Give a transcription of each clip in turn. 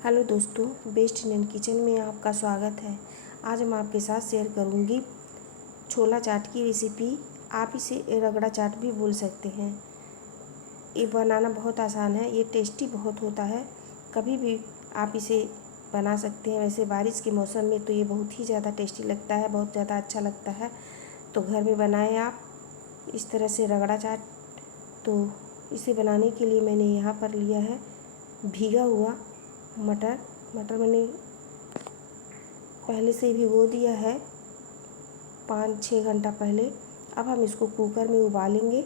Hello दोस्तों, best Indian kitchen में आपका स्वागत है। आज हम आपके साथ शेयर करूंगी छोला चाट की रेसिपी। आप इसे रगड़ा चाट भी बोल सकते हैं। ये बनाना बहुत आसान है, ये टेस्टी बहुत होता है। कभी भी आप इसे बना सकते हैं। वैसे बारिश के मौसम में तो ये बहुत ही ज़्यादा टेस्टी लगता है, बहुत ज़्यादा अच्छा लगता है। तो घर में बनाएं आप इस तरह से रगड़ा चाट। तो इसे बनाने के लिए मैंने यहाँ पर लिया है भीगा हुआ मटर मैंने पहले से भिगो दिया है 5-6 घंटा पहले। अब हम इसको कुकर में उबालेंगे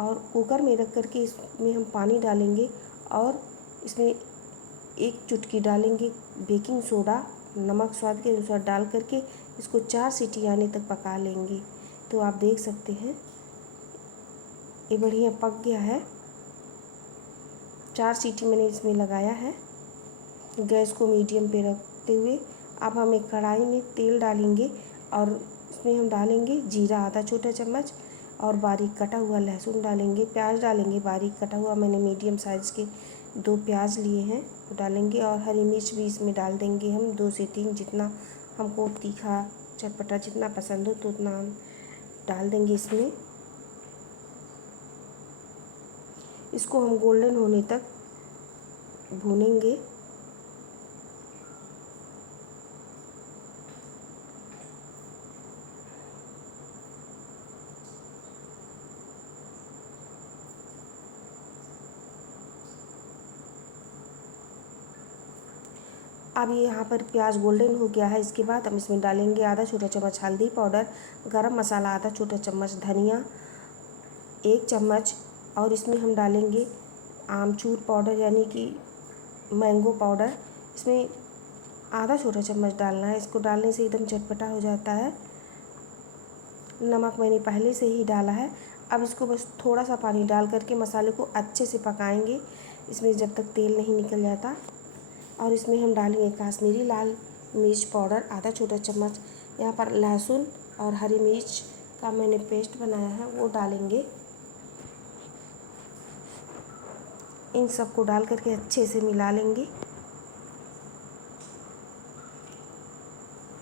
और कुकर में रख करके इसमें हम पानी डालेंगे और इसमें एक चुटकी डालेंगे बेकिंग सोडा, नमक स्वाद के अनुसार डाल करके इसको 4 सीटी आने तक पका लेंगे। तो आप देख सकते हैं ये बढ़िया पक गया है। 4 सीटी मैंने इसमें लगाया है। गैस को मीडियम पे रखते हुए अब हम एक कढ़ाई में तेल डालेंगे और इसमें हम डालेंगे जीरा आधा छोटा चम्मच और बारीक कटा हुआ लहसुन डालेंगे। प्याज डालेंगे बारीक कटा हुआ, मैंने मीडियम साइज़ के 2 प्याज लिए हैं वो डालेंगे और हरी मिर्च भी इसमें डाल देंगे हम 2 से 3, जितना हमको तीखा चटपटा जितना पसंद हो तो उतना हम डाल देंगे इसमें। इसको हम गोल्डन होने तक भूनेंगे। अब ये यहाँ पर प्याज गोल्डन हो गया है। इसके बाद हम इसमें डालेंगे आधा छोटा चम्मच हल्दी पाउडर, गरम मसाला आधा छोटा चम्मच, धनिया 1 चम्मच और इसमें हम डालेंगे आमचूर पाउडर यानी कि मैंगो पाउडर। इसमें आधा छोटा चम्मच डालना है। इसको डालने से एकदम चटपटा हो जाता है। नमक मैंने पहले से ही डाला है। अब इसको बस थोड़ा सा पानी डाल करके मसाले को अच्छे से पकाएंगे इसमें जब तक तेल नहीं निकल जाता। और इसमें हम डालेंगे कश्मीरी लाल मिर्च पाउडर आधा छोटा चम्मच। यहाँ पर लहसुन और हरी मिर्च का मैंने पेस्ट बनाया है वो डालेंगे। इन सबको डाल करके अच्छे से मिला लेंगे।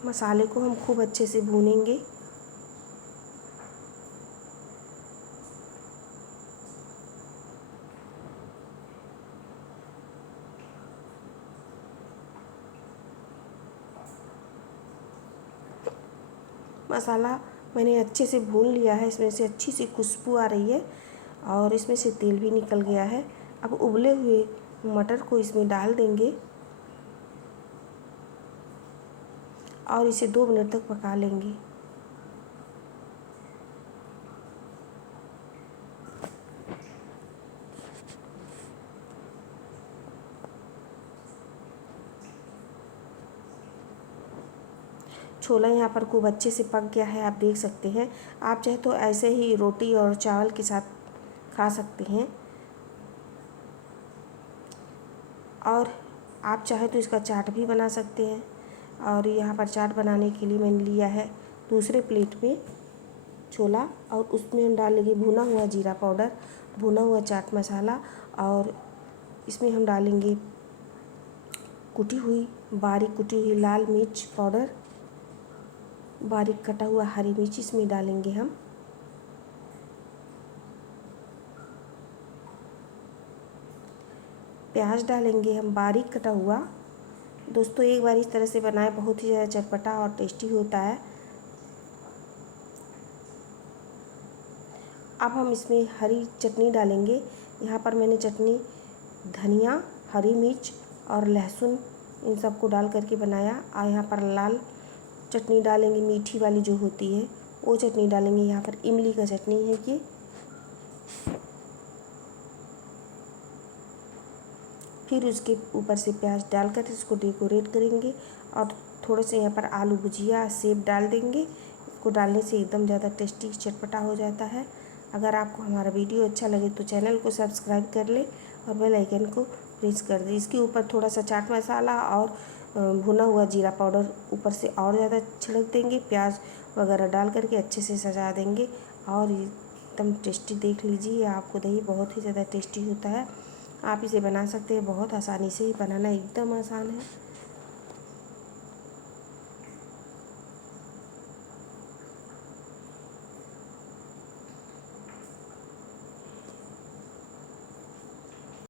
मसाले को हम खूब अच्छे से भूनेंगे। मसाला मैंने अच्छे से भून लिया है। इसमें से अच्छी सी खुशबू आ रही है और इसमें से तेल भी निकल गया है। अब उबले हुए मटर को इसमें डाल देंगे और इसे 2 मिनट तक पका लेंगे। छोला यहाँ पर खूब अच्छे से पक गया है, आप देख सकते हैं। आप चाहे तो ऐसे ही रोटी और चावल के साथ खा सकते हैं और आप चाहे तो इसका चाट भी बना सकते हैं। और यहाँ पर चाट बनाने के लिए मैंने लिया है दूसरे प्लेट में छोला और उसमें हम डालेंगे भुना हुआ जीरा पाउडर, भुना हुआ चाट मसाला और इसमें हम डालेंगे बारीक कुटी हुई लाल मिर्च पाउडर, बारीक कटा हुआ हरी मिर्च इसमें डालेंगे हम। प्याज डालेंगे हम बारीक कटा हुआ। दोस्तों एक बार इस तरह से बनाएं, बहुत ही ज़्यादा चटपटा और टेस्टी होता है। अब हम इसमें हरी चटनी डालेंगे। यहाँ पर मैंने चटनी धनिया, हरी मिर्च और लहसुन इन सबको डाल करके बनाया। और यहाँ पर लाल चटनी डालेंगे, मीठी वाली जो होती है वो चटनी डालेंगे। यहाँ पर इमली का चटनी है ये। फिर उसके ऊपर से प्याज डालकर इसको डेकोरेट करेंगे और थोड़े से यहाँ पर आलू भुजिया सेब डाल देंगे। इसको डालने से एकदम ज़्यादा टेस्टी चटपटा हो जाता है। अगर आपको हमारा वीडियो अच्छा लगे तो चैनल को सब्सक्राइब कर लें और बेल आइकन को प्रेस कर दें। इसके ऊपर थोड़ा सा चाट मसाला और भुना हुआ जीरा पाउडर ऊपर से और ज़्यादा छिड़क देंगे। प्याज वगैरह डाल करके अच्छे से सजा देंगे और एकदम टेस्टी देख लीजिए। आपको दही बहुत ही ज़्यादा टेस्टी होता है। आप इसे बना सकते हैं। बहुत आसानी से, बनाना एकदम आसान है।